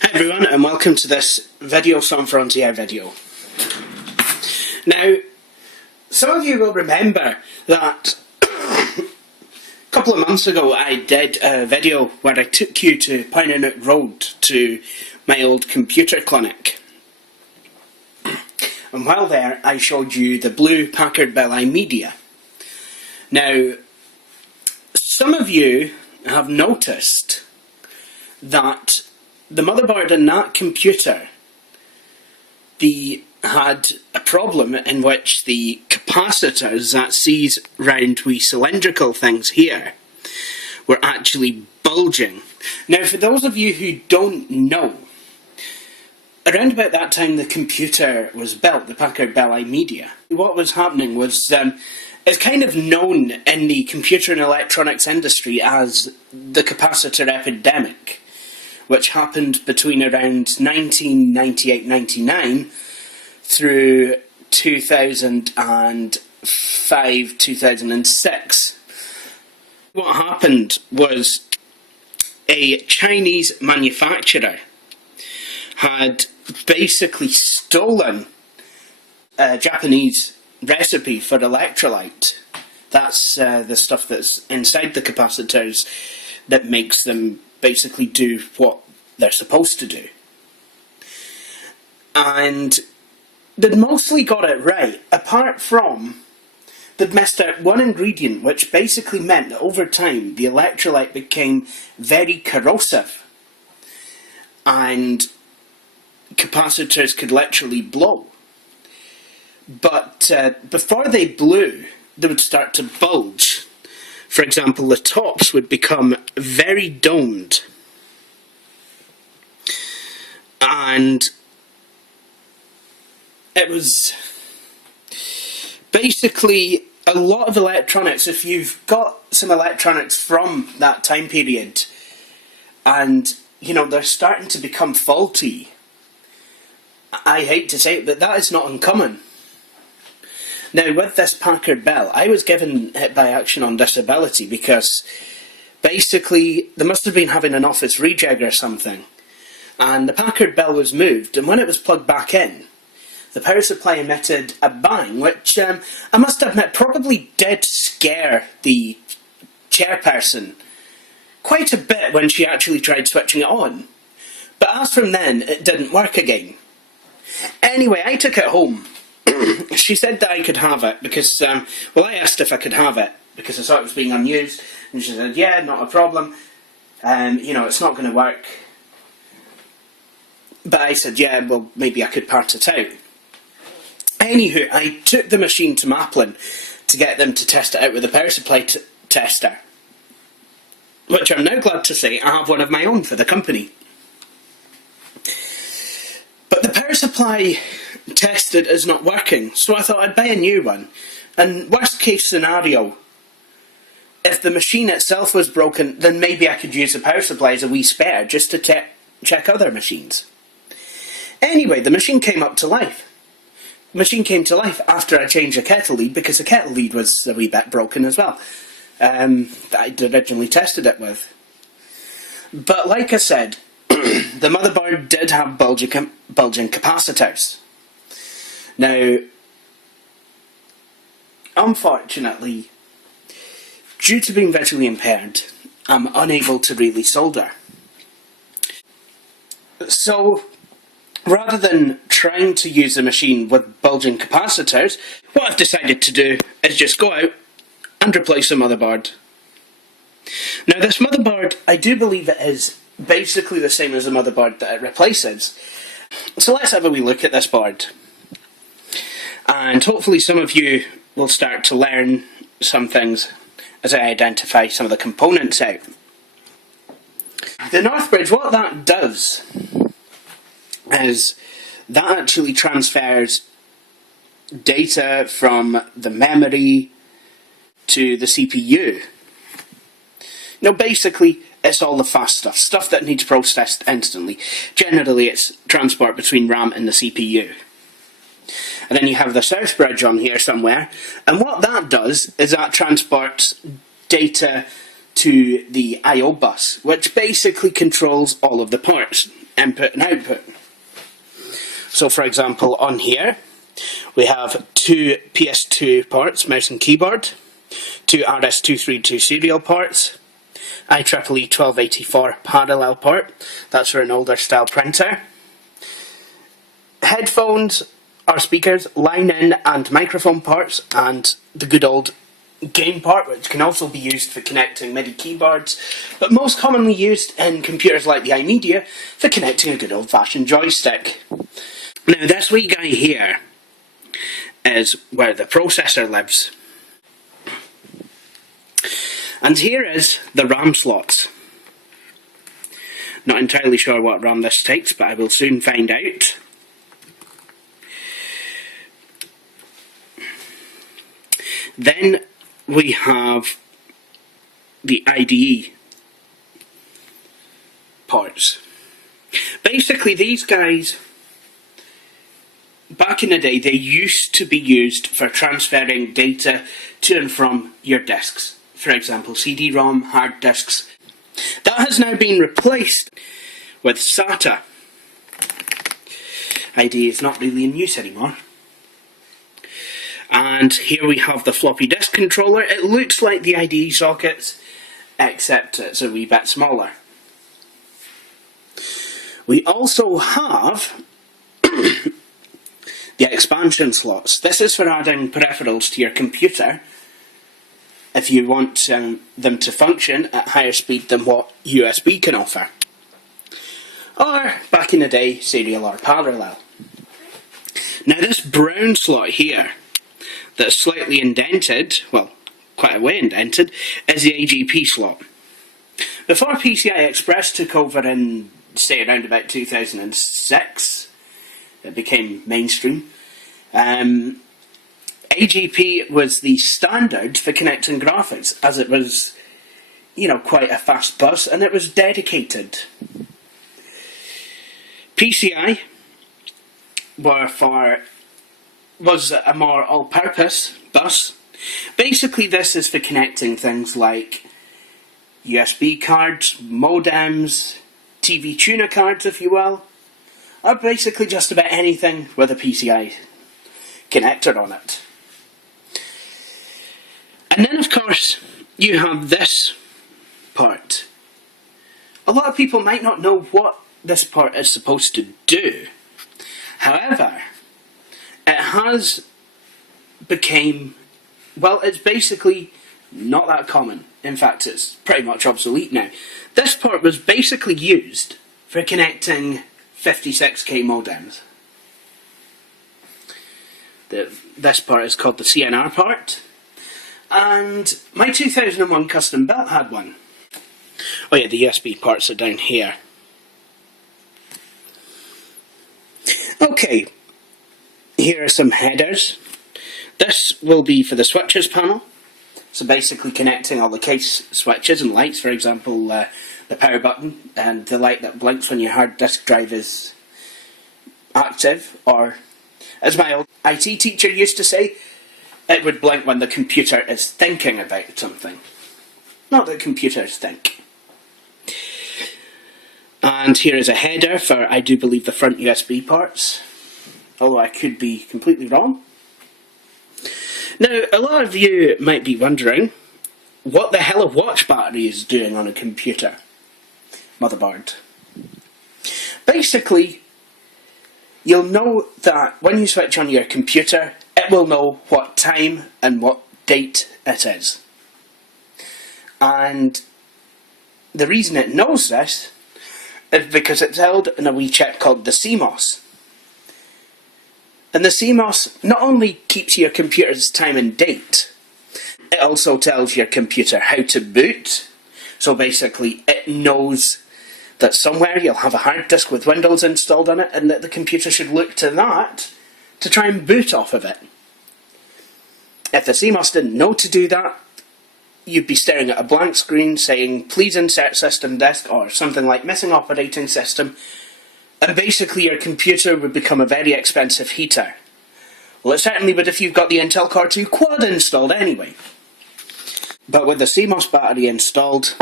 Hi everyone, and welcome to this video Some Frontier video. Now, some of you will remember that a couple of months ago I did a video where I took you to Pioneer Road to my old computer clinic. And while there I showed you the blue Packard Bell iMedia. Now, some of you have noticed that the motherboard in that computer had a problem in which the capacitors that sees round wee cylindrical things here were actually bulging. Now, for those of you who don't know, around about that time the computer was built, the Packard Bell iMedia, what was happening was it's kind of known in the computer and electronics industry as the Capacitor Epidemic, which happened between around 1998-99 through 2005-2006. What happened was a Chinese manufacturer had basically stolen a Japanese recipe for electrolyte. That's the stuff that's inside the capacitors that makes them basically do what they're supposed to do. And they'd mostly got it right, apart from they'd missed out one ingredient, which basically meant that over time the electrolyte became very corrosive and capacitors could literally blow. But before they blew, they would start to bulge. For example, the tops would become very domed, and it was basically a lot of electronics. If you've got some electronics from that time period and you know they're starting to become faulty, I hate to say it, but that is not uncommon. Now, with this Packard Bell, I was given it by action on disability because basically they must have been having an office rejig or something, and the Packard Bell was moved, and when it was plugged back in, the power supply emitted a bang, which I must admit probably did scare the chairperson quite a bit when she actually tried switching it on. But as from then, it didn't work again. Anyway, I took it home. She said that I could have it because, well, I asked if I could have it because I saw it was being unused, and she said, yeah, not a problem, you know, it's not going to work. But I said, yeah, well, maybe I could part it out. Anywho, I took the machine to Maplin to get them to test it out with a power supply tester, which I'm now glad to say I have one of my own for the company. But the power supply tested is not working, so I thought I'd buy a new one. And worst case scenario, if the machine itself was broken, then maybe I could use the power supply as a wee spare just to check other machines. Anyway, the machine came up to life. The machine came to life after I changed the kettle lead, because the kettle lead was a wee bit broken as well, that I'd originally tested it with. But like I said, the motherboard did have bulging capacitors. Now, unfortunately, due to being visually impaired, I'm unable to really solder. So, rather than trying to use a machine with bulging capacitors, what I've decided to do is just go out and replace the motherboard. Now, this motherboard, I do believe it is basically the same as the motherboard that it replaces. So let's have a wee look at this board. And hopefully some of you will start to learn some things as I identify some of the components out. The North Bridge, what that does is that actually transfers data from the memory to the CPU. Now basically it's all the fast stuff that needs processed instantly. Generally it's transport between RAM and the CPU. And then you have the South Bridge on here somewhere, and what that does is that transports data to the I/O bus, which basically controls all of the ports, input and output. So for example, on here we have two PS2 ports, mouse and keyboard, two RS-232 serial ports, IEEE 1284 parallel port, that's for an older style printer, headphones or speakers, line in and microphone ports, and the good old game port, which can also be used for connecting MIDI keyboards, but most commonly used in computers like the iMedia for connecting a good old fashioned joystick. Now this wee guy here is where the processor lives. And here is the RAM slots. Not entirely sure what RAM this takes, but I will soon find out. Then we have the IDE ports. Basically these guys, back in the day, they used to be used for transferring data to and from your disks. For example, CD-ROM, hard disks. That has now been replaced with SATA. IDE is not really in use anymore. And here we have the floppy disk controller. It looks like the IDE sockets, except it's a wee bit smaller. We also have the expansion slots. This is for adding peripherals to your computer if you want them to function at higher speed than what USB can offer. Or, back in the day, serial or parallel. Now this brown slot here, that's slightly indented, well, quite a way indented, is the AGP slot. Before PCI Express took over in, say, around about 2006, it became mainstream, AGP was the standard for connecting graphics, as it was, you know, quite a fast bus, and it was dedicated. PCI was a more all-purpose bus. Basically this is for connecting things like USB cards, modems, TV tuner cards if you will, or basically just about anything with a PCI connector on it. And then of course you have this part. A lot of people might not know what this part is supposed to do. However, it has become, well, it's basically not that common. In fact, it's pretty much obsolete now. This port was basically used for connecting 56k modems. This part is called the CNR part, and my 2001 custom built had one. Oh yeah, the USB parts are down here. Okay, here are some headers. This will be for the switches panel. So basically connecting all the case switches and lights, for example, the power button and the light that blinks when your hard disk drive is active, or as my old IT teacher used to say, it would blink when the computer is thinking about something. Not that computers think. And here is a header for, I do believe, the front USB ports, although I could be completely wrong. Now, a lot of you might be wondering what the hell a watch battery is doing on a computer motherboard. Basically, you'll know that when you switch on your computer, it will know what time and what date it is. And the reason it knows this is because it's held in a wee chip called the CMOS. And the CMOS not only keeps your computer's time and date, It also tells your computer how to boot. So basically it knows that somewhere you'll have a hard disk with Windows installed on it, and that the computer should look to that to try and boot off of it. If the CMOS didn't know to do that, you'd be staring at a blank screen saying, please insert system disk, or something like missing operating system, and basically your computer would become a very expensive heater. Well, it certainly would if you've got the Intel Core 2 Quad installed anyway. But with the CMOS battery installed,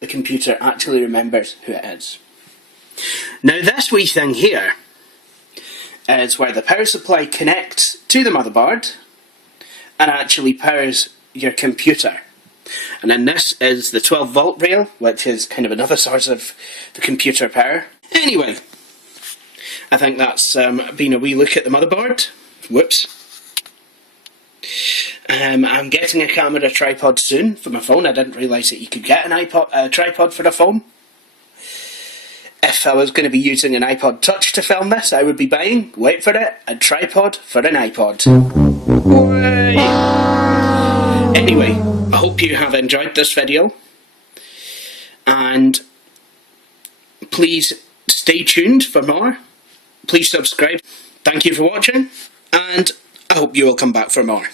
the computer actually remembers who it is. Now this wee thing here is where the power supply connects to the motherboard and actually powers your computer. And then this is the 12 volt rail, which is kind of another source of the computer power. Anyway, I think that's been a wee look at the motherboard. Whoops. I'm getting a camera tripod soon for my phone. I didn't realise that you could get a tripod for a phone. If I was going to be using an iPod Touch to film this, I would be buying, wait for it, a tripod for an iPod. Way! Anyway, I hope you have enjoyed this video. And please stay tuned for more. Please subscribe. Thank you for watching, and I hope you will come back for more.